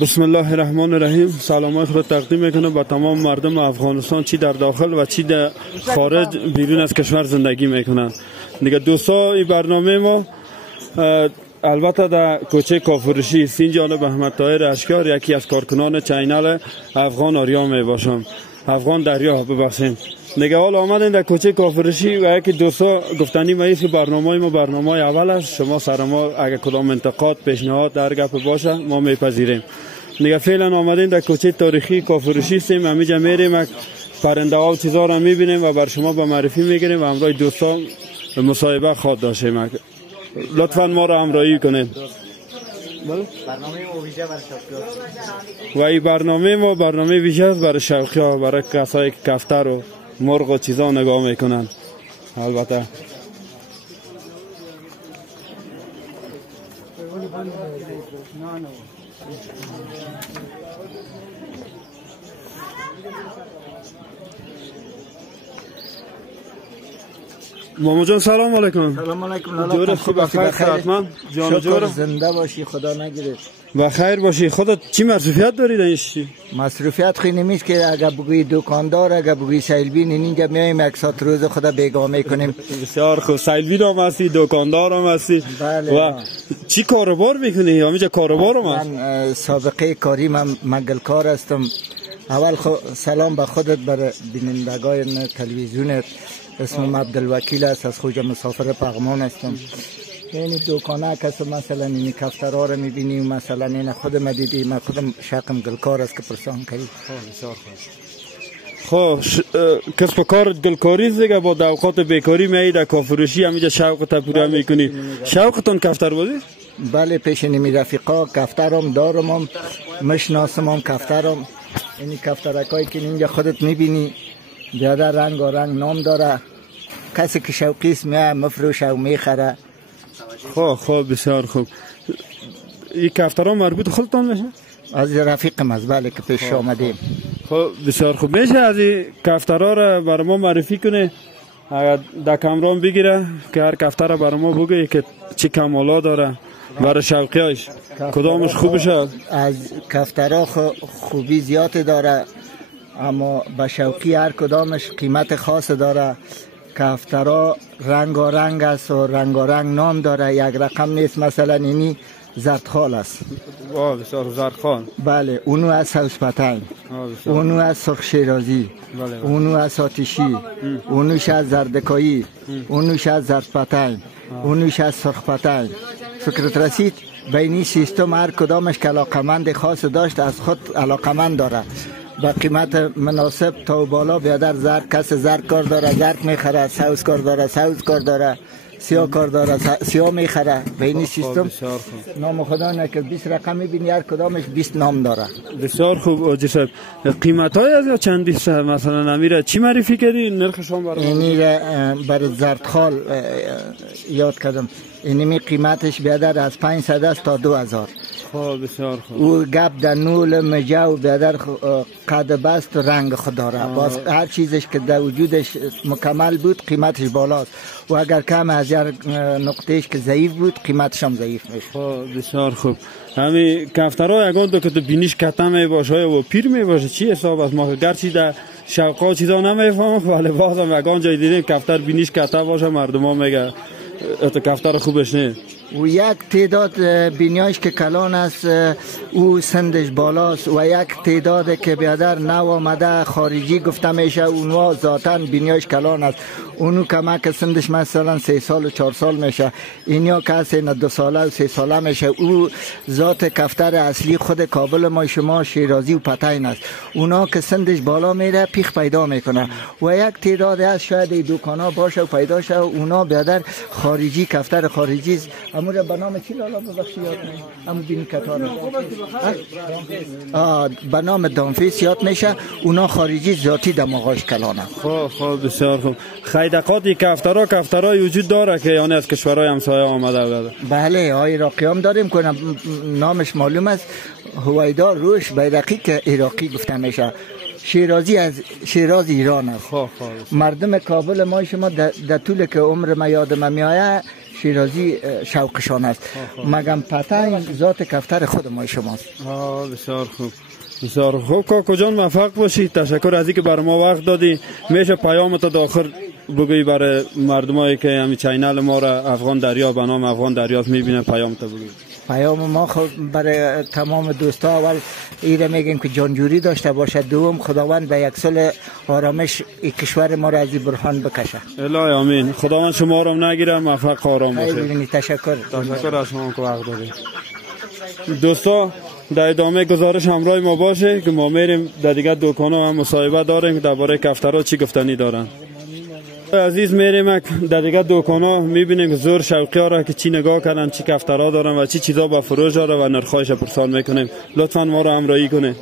بسم الله الرحمن الرحیم. سلام خود تقدیم میکنم به تمام مردم افغانستان، چی در داخل و چی در خارج بیرون از کشور زندگی میکنن. دیگه دوستا این برنامه ما البته در کوچه کافرشی سین جانب احمد طاهر اشکار، یکی از کارکنان چینل افغان آریا می باشم، افغان دریا ببخشید. دیگه حال آمدین در کوچه کافرشی و یکی دوستا گفتنی ما است که برنامه ما برنامه اول است. شما سر ما اگه کدام انتقاد پیشنهاد در گپ باشه ما میپذیریم. دیگه فعلا آمدین در کوچه تاریخی کافرشی سیم، همینجا میریم پرنده ها و چیزا رو میبینیم و بر شما به معرفی میگیریم و همراه دوستا مصاحبه خواد داشتیم. لطفا ما رو همراهی کنید. برنامه ما ویژه برای شوقی‌ها و این برنامه ما برنامه ویژه است برای شوقی‌ها، برای کسایی که کفتر و مرغ و چیزا نگاه میکنن. البته ماما جان سلام علیکم. سلام علیکم. جور خوب بخیر خدمت جان جور زنده باشی، خدا نگیره. بخیر باشی. خودت چی مصروفیت داری در این؟ مصروفیت خیلی نمیست که اگه بگوی دکاندار، اگه بگوی سیلبین، اینجا میایم یک ساعت روز خدا بیگاه میکنیم. بسیار خوب. سیلبین هم هستی، دکاندار هم هستی. بله. و چی کاروبار میکنی؟ همینجا کاروبار هم هست؟ من سابقه کاری من منگلکار هستم. اول سلام به خودت، برای بینندگان تلویزیونت. اسمم عبدالوکیل است، از خوجا مسافر پغمان هستم. یعنی دوکانه کس مثلا این کفترها رو میبینی و مثلا این خودم دیدی، من خودم شقم گلکار است که پرسان کردی. خب کسب و کار گلکاری دیگه با اوقات بیکاری میای در کافروشی همینجا شوق تپوره میکنی. شوقتون کفتر بازی؟ بله، پیش نمی رفیقا کفترم دارم، مشناسم کفترم. این کفترکایی که اینجا خودت میبینی بیادر رنگ و رنگ نام داره. کسی که شوقی است میاد مفروشه و میخره. خب بسیار خوب. این کفترها مربوط خودتان میشه؟ از رفیقم از بله که پیش آمدیم. خب بسیار خوب. میشه از این کفترها را برای ما معرفی کنه؟ اگر در کامران بگیره که هر کفتر برای ما بگه که چی کمالا داره برای شوقیاش، کدامش خوبشه؟ از کفترها خوبی زیاد داره، اما به شوقی هر کدامش قیمت خاص داره. کفترها رنگارنگ است و رنگارنگ نام داره. یک رقم نیست. مثلا اینی زردخال است. بسیار زردخال. بله. اونو از سوس پتنگ، اونو از سرخ شیرازی، اونو از آتشی، اونوش از زردکایی، اونوش از زرد پتنگ، اونوش از سرخ پتنگ. فکرت رسید؟ بینی سیستم هر کدامش که علاقمند خاص داشت از خود علاقمند داره. با قیمت مناسب تا بالا بیادر زرد، کس زرد کار داره زرد میخره، سوس کار داره سوس کار داره، سیاه کار داره سیاه میخره. به این سیستم نام خدا نکرد 20 رقم میبینی، هر کدامش 20 نام داره. بسیار خوب. آجی صاحب قیمت های از یا چندی سر مثلا امیره چی معرفی کردی؟ نرخشان برای اینی برای زردخال یاد کردم. اینمی قیمتش بیادر از 500 است تا 2000. بسیار خوب. او گپ در نول مجاو بیادر قد بست و رنگ خود داره. باز هر چیزش که در وجودش مکمل بود قیمتش بالاست و اگر کم از هر نقطهش که ضعیف بود قیمتش هم ضعیف میشه. بسیار خوب. همین کفترها یگان دو که تو بینیش کتا می باشه و پیر می باشه چی حساب است؟ ما گرچه در شوقا چیزا نمیفهمم ولی بازم یگان جای دیدیم کفتر بینیش کتا باشه مردم ها میگه تو کفتر خوبش نه. و یک تعداد بینیاش که کلان است او سندش بالاست و یک تعداد که بیادر نو آمده خارجی گفته میشه اونها ذاتاً بینیاش کلان است. اونو کمک سندش مثلا 3 سال و 4 سال میشه. اینیا کسی 2 ساله و 3 ساله میشه. او ذات کفتر اصلی خود کابل ما شما شیرازی و پتین است. اونا که سندش بالا میره پیخ پیدا میکنه و یک تعداد از شاید دکانا باشه و پیدا شه. اونا بیادر خارجی کفتر خارجی است. امور به نام چی لالا ببخشید یاد میشه؟ امو بینی کتار به نام دانفیس یاد میشه. اونا خارجی ذاتی دماغاش کلانه. خب بسیار خوب. خیدقاتی کفترها وجود داره که یعنی از کشورهای همسایه آمده بوده؟ بله عراقی هم داریم کنم نامش معلوم است. هویدا روش بیرقی که عراقی گفته میشه. شیرازی از شیراز ایران است. مردم کابل ما شما در طول که عمر ما یادم میآید شیرازی شوقشان است. مگم پتنگ ذات کفتر خود ما شماست. بسیار خوب، بسیار خوب. کاکو جان موفق باشید. تشکر از اینکه برای ما وقت دادی. میشه پیامت داخل بگویی برای مردمایی که همین چینل ما را افغان دریا به نام افغان دریاست میبینه، پیامت بگویی. پیام ما خب برای تمام دوستا اول ایره میگیم که جانجوری داشته باشه، دوم خداوند به یک سال آرامش این کشور ما را از این برهان بکشه. الهی آمین. خداوند شما را نگیره، موفق آرام باشه. تشکر از شما که وقت دادید. دوستا در ادامه گزارش همراه ما باشه که ما میریم در دیگه دکانا هم مصاحبه داریم که درباره کفترها چی گفتنی دارن. عزیز میریم در دیگه دکانا میبینیم که زور شوقی ها را که چی نگاه کردن، چی کفترها دارن و چی چیزا به فروش داره و نرخایش پرسان میکنیم. لطفا ما را همراهی کنه.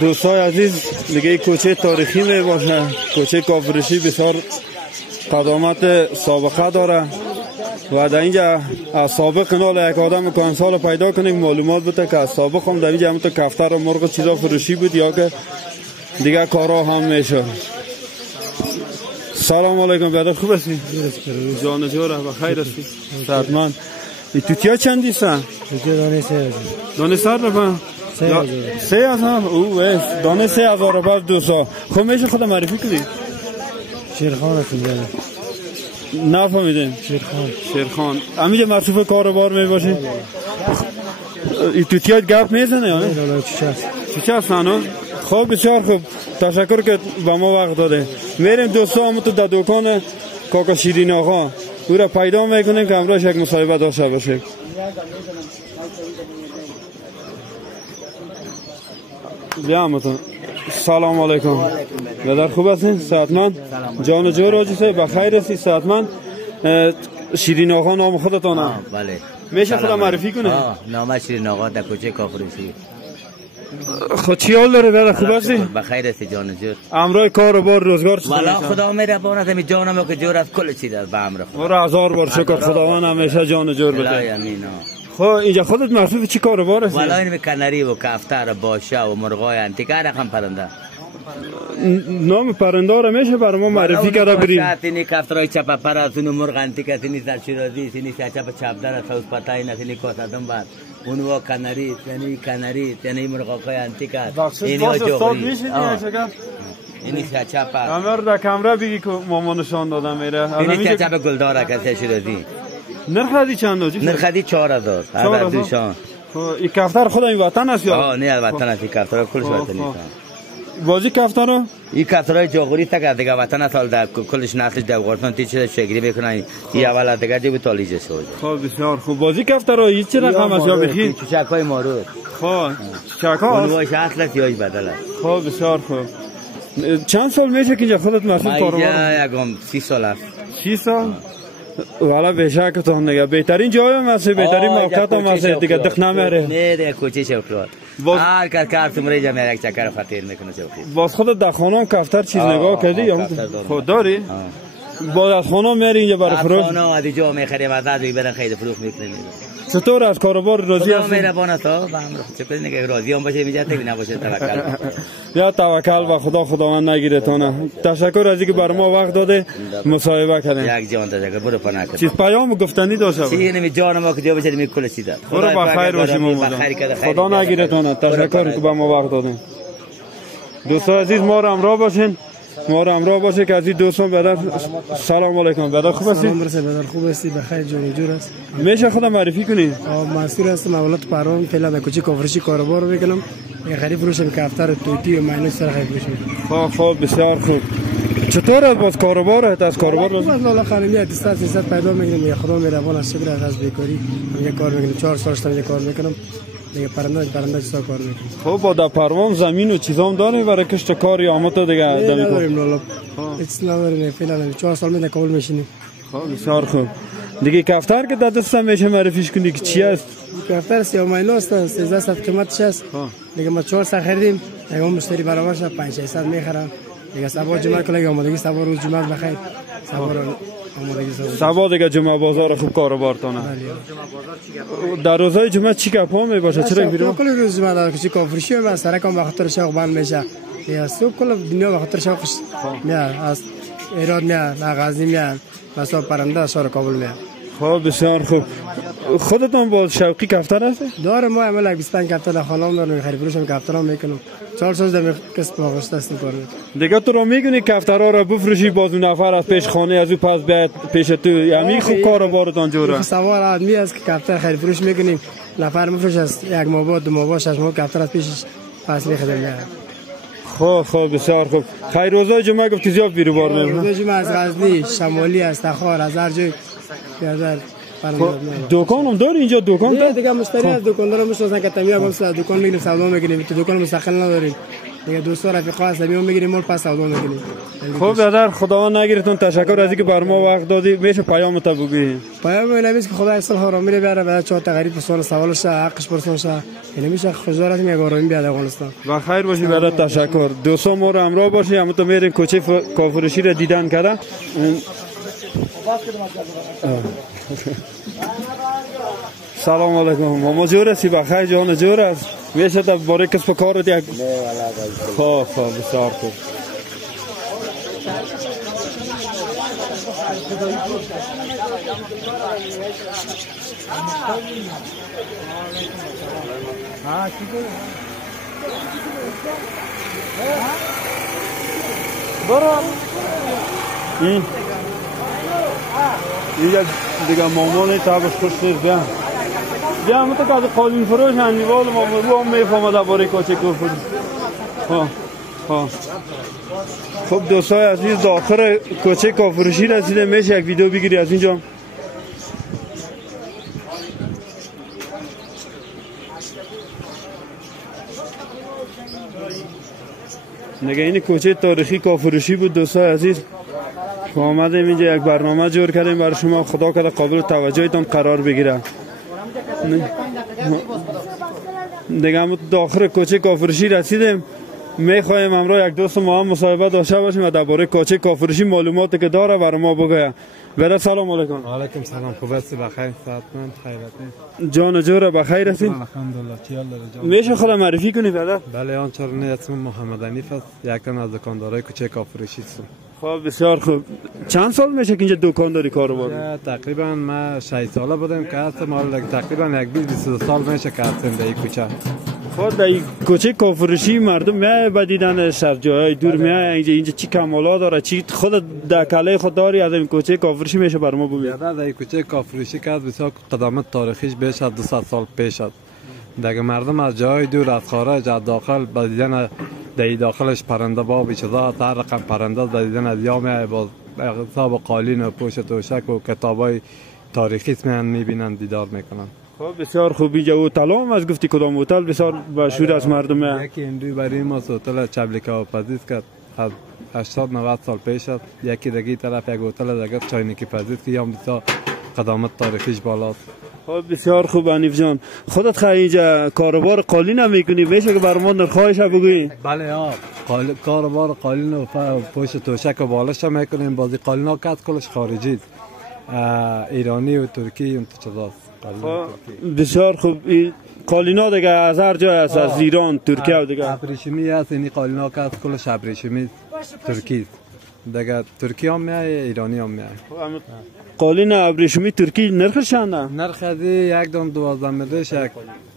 دوستای عزیز دیگه کوچه تاریخی می باشه، کوچه کافرشی بسیار قدامت سابقه داره و در اینجا از سابق نال یک آدم کهنسال پیدا کنیم معلومات بده که از سابق هم در اینجا همون کفتر و مرغ چیزا فروشی بود یا که دیگه کارا هم میشه. سلام علیکم برادر، خوب هستی؟ جان جوره بخیر هستی؟ صحتمند. توتیا چندی سن؟ توتیا دانه سر رفا؟ 3000. اوه دانه 3000 روپیه دوستا. خب میشه خود معرفی کنی؟ شیرخان هستیم. نفهمیدیم. شیرخان. همینجا مصروف کاروبار می باشی؟ این توتیا گپ میزنه یا نه؟ چیچه هست نه؟ خب بسیار خوب، تشکر که به ما وقت داده. میریم دوستا همون تو در دکان کاکا شیرین آقا او را پیدا میکنیم که همراهش یک مصاحبه داشته باشه. بیامتون. سلام علیکم برادر، خوب هستین؟ صحتمند؟ جان جو راجی سه بخیر هستی؟ صحتمند؟ شیرین آقا نام خودتونه؟ بله. میشه خدا معرفی کنه؟ نام شیرین آقا در کوچه کافرشی. خود چی حال داره برادر، خوب هستی؟ بخیر هستی جان جو. امروی کار و بار روزگار چطور؟ والا خدا مهربان است، می جانم که جور از کل چیز به امر خدا. اور هزار بار شکر، خداوند همیشه جان جور بده. الهی امین. خب اینجا خودت مصروف چی کار و بار هستی؟ والا این کناری و کفتر و باشه و مرغای انتیکه رقم پرنده. نام پرنده را میشه برای ما معرفی کرده بریم؟ تینی کفترای چپا پراتون مرغ انتیکه تینی در شیرازی تینی چپا چپدار سوس پتای نه تینی کوتادم بعد اونو کناری تینی مرغای انتیکه اینو جوری اینی چپا امر در کامرا بگی که ماما نشان دادم میره. اینی چپا گلدار که شیرازی نرخ چند دوجی؟ نرخ 4000 هر دوشان. این کفتر خود این وطن است یا؟ نه وطن است، کفتر کلش وطنی است. بازی کفتر رو؟ این کفترهای جاغوری تا دیگه وطن سال در کلش نسلش در افغانستان تیچه شگیری میکنن. این اول دیگه دیگه تالیجه شد. خب بسیار خوب. بازی کفتر رو چه رقم است یا بخیر؟ چکای مارو. خب چکا؟ اونوش اصل سیاج بدله. خب بسیار خوب. چند سال میشه که اینجا خودت مسئول کارو؟ یکم 30 سال است. 30 سال؟ والا بشکتون دیگه بهترین جای هم هست، بهترین موقعیت هم هست دیگه، دق نمیره. نه دیگه کوچه شوکلات. هر کس کارت مریجا میره یک چکر خاطر میکنه شوخی. باز خودت در خانه کفتر چیز نگاه کردی یا خود داری؟ باز از خانه میری اینجا برای فروش؟ خانه از جا میخریم از از برن خرید فروش میکنیم. چطور از کاروبار راضی هستی؟ خدا مهربان است. چه کنی نگه راضی هم باشه میجه تا نباشه توکل. یا توکل و خداوند نگیره تونه. تشکر از اینکه برای ما وقت داده مصاحبه کردین. یک جان تشکر، برو پناه کن. چیز پیام گفتنی داشته؟ چی نمی جان ما که جا بشه میکل چیزا. برو بخیر باشیم. خدا نگیره تونه. تشکر که به ما وقت دادین. دوستان عزیز ما را همراه باشین. باشه که از این دوستان برادر. سلام علیکم برادر، خوب هستی؟ سلام برادر، خوب هستی؟ بخیر جان جور است. میشه خودم معرفی کنی؟ مسئول هستم اولاد پروان، فعلا در کوچه کافرشی کاروبار میکنم. یه خرید فروش کفتر توتی و ماینوس سر خرید فروش. خب بسیار خوب. چطور است باز کاروبارت؟ از کاروبار باز والا خانمی اتستاد پیدا میگیرم. یا خدا مهربان است، شکر از بیکاری. یه کار میکنم 4 سالش تا کار میکنم. دیگه پرنده چیزا کار میکنیم. خب با در پروام زمین و چیزام داره برای کشت کار یا آمده دیگه نداریم لالا هیچ نداریم فعلا 4 سال میده کابل میشینیم. خب بسیار خوب. دیگه کفتر که در دستم میشه معرفیش کنی که چی است؟ کفتر 3 مایل است 1300 قیمتش است. دیگه ما 400 خریدیم دیگه اون مشتری برابرش 5 600 میخرم. دیگه سبا جمعه کلی آمادگی سبا روز جمعه بخیر سبا آمادگی سبا دیگه جمعه بازار خوب کاروبارتونه. در روزهای جمعه چی کپا می باشه؟ چرا بیرون کل روز جمعه در کسی کافرشی و سرکم به خاطر شوق بند میشه. یا سو کل دنیا به خاطر شوقش میاد از ایران میاد غزنی میاد مثلا پرنده شهر کابل میاد. خب بسیار خوب. خودتون با شوقی کفتر هستی؟ دارم ما عمل 25 کفتر خانم دارم خرید فروشم کفترام میکنم 4 سال در کسب آغوش دست میکنم. دیگه تو رو میگونی کفترها رو بفروشی باز اون نفر از پیش خانه از او پس بیاد پیش تو یعنی خوب کاروبارتان جوره. سوار آدمی است که کفتر خرید فروش میکنیم نفر میفروشه از یک ماه بعد 2 ماه بعد 6 ماه کفتر از پیشش پس میخدم میاد. خب بسیار خوب. خیر روزای جمعه گفتی زیاد بیروبار میمونه. روزای جمعه از غزنی شمالی از تخار از هر جای بیادر دکانم داری اینجا دکان داره دیگه مشتری از دکاندار میشناسن که تمیه گفت دکان میگیریم سودا میکنیم تو دکان مستقل نداریم دیگه دوستا رفیقا هست میون میگیریم مال پس سودا میکنیم. خب برادر خداوند نگیرتون تشکر از اینکه بر ما وقت دادی. میشه پیام تا بگی؟ پیام اینمیست که خدا اصل حرامی رو بیاره بعد چهار تا غریب پرسون سوالش حقش پرسون شه اینمیشه خجالت میگه آرامی بیاد افغانستان. و خیر باشی برات تشکر. دوستا ما رو همراه باشی هم تو میرین کوچه کافرشی رو دیدن کرده. سلام علیکم ماما جور هستی بخیر جان جور است میشه تا باره کسب کارت یک خب بسیار خوب. اینجا دیگه مامان تابش خوش نیست بیا همه تا که قالین فروش هنیوال ما میفهمه در باره کوچه کافر. خب دوستای عزیز داخل کوچه کافرشی رسیده میشه یک ویدیو بگیری از اینجا. دیگه این کوچه تاریخی کافرشی بود دوستای عزیز. آمدیم اینجا یک برنامه جور کردیم برای شما خدا کنه قابل توجهتون قرار بگیره. دیگه هم داخل کوچه کافرشی رسیدیم میخوایم امروز یک دوست ما هم مصاحبه داشته باشیم و درباره کوچه کافرشی معلوماتی که داره برای ما بگه. برای سلام علیکم. و علیکم سلام. خوب هستی بخیر صحتمند خیرت جان جوره بخیر هستین؟ الحمدلله چی حال داره جان؟ میشه خود معرفی کنی برادر؟ بله آن چرا اسم محمد حنیف است یکم از دکاندارای کوچه کافرشی هستم. خب بسیار خوب. چند سال میشه که اینجا دکانداری کاروبار؟ تقریبا ما 6 ساله بودیم که هستم حالا تقریبا یک 22 سال میشه که هستم در این کوچه. خب در این کوچه کافرشی مردم میای بدیدن سر جای دور میای اینجا چی کمالا داره چی خود در کله خود داری از این کوچه کافرشی میشه بر ما بگی؟ در این کوچه کافرشی که بسیار قدامت تاریخیش بیش از 200 سال پیش است. دیگه مردم از جای دور از خارج از داخل بدیدن در داخلش پرنده بابی چیزا هر رقم پرنده دیدن از یا میای با حساب قالین و پوش توشک و کتابای تاریخی میبینن دیدار میکنن. خب بسیار خوب. اینجا هتل هم از گفتی کدام هتل بسیار مشهور از مردم؟ یکی اندوی برای ما هتل چبلیکا و پزیز که از 80 90 سال پیش است. یکی دیگه طرف یک هتل دیگه چاینکی پزیز که هم بسیار قدامت تاریخیش بالاست. خب بسیار خوب حنیف جان. خودت خیلی اینجا کاروبار قالین هم میکنی میشه که بر ما نرخایش بگویی؟ بله کاروبار قالین و پشت توشک و بالاش هم میکنیم. بازی قالین ها که کلش خارجی ایرانی و ترکی اون چیزاست. بسیار خوب. قالینا دیگه از هر جای است از ایران ترکیه و دیگه ابریشمی هست. این قالینا که کلش ابریشمی ترکی دیگه ترکی هم میای ایرانی هم میای. قالین ابریشمی ترکی نرخش چنده؟ نرخ یک دام 12 مدرش یک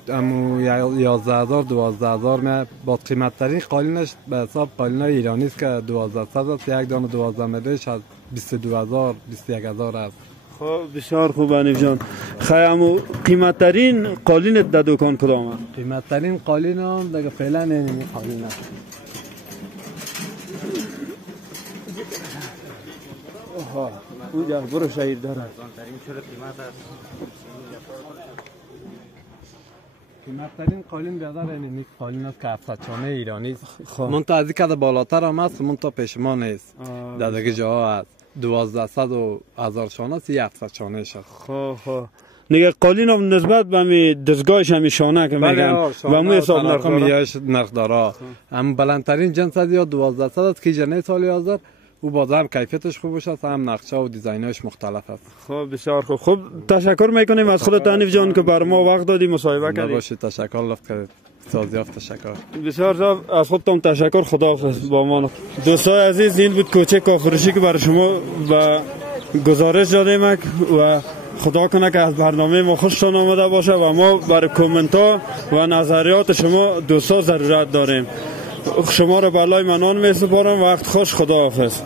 امو 11000 12000 میای. با قیمت ترین قالینش به حساب قالین ایرانی است که 1200 است. یک دانه 12 مدرش از 22000 21000 است. خب بسیار خوب حنیف جان. خیلی قیمت ترین قالین در دکان کدام است؟ قیمت ترین قالین هم دیگه فعلا این قالین است. اونجا برو شهید داره. قیمت‌ترین قالین بیادر این قالین است که 700 چانه ایرانی است. منتها از اینکه بالاتر هم است، منتها پیش ما نیست. در دیگه جاها هست. 1200 و 1000 چانه است، 700 چانه است. خب دیگه قالین هم نسبت به می دستگاهش همی شانه که میگن و مو حساب نرخ داره. هم بلندترین جنس از یا 1200 است که جنه سال 1000 او باز هم کیفیتش خوب است، هم نقشه و دیزاینش مختلف است. خب بسیار خوب. خب تشکر میکنیم از خودت حنیف جان که بر ما وقت دادی مصاحبه کردی. باشید، تشکر لطف کردید. سازیافت تشکر. بسیار زیاد از خودتون تشکر. خداحافظ با ما. دوستای عزیز این بود کوچه کافروشی که برای شما و گزارش دادیم و خدا کنه که از برنامه ما خوشتون آمده باشه و ما برای کامنت ها و نظریات شما دوستا ضرورت داریم. شما رو بالای منان می سپارم. وقت خوش. خداحافظ.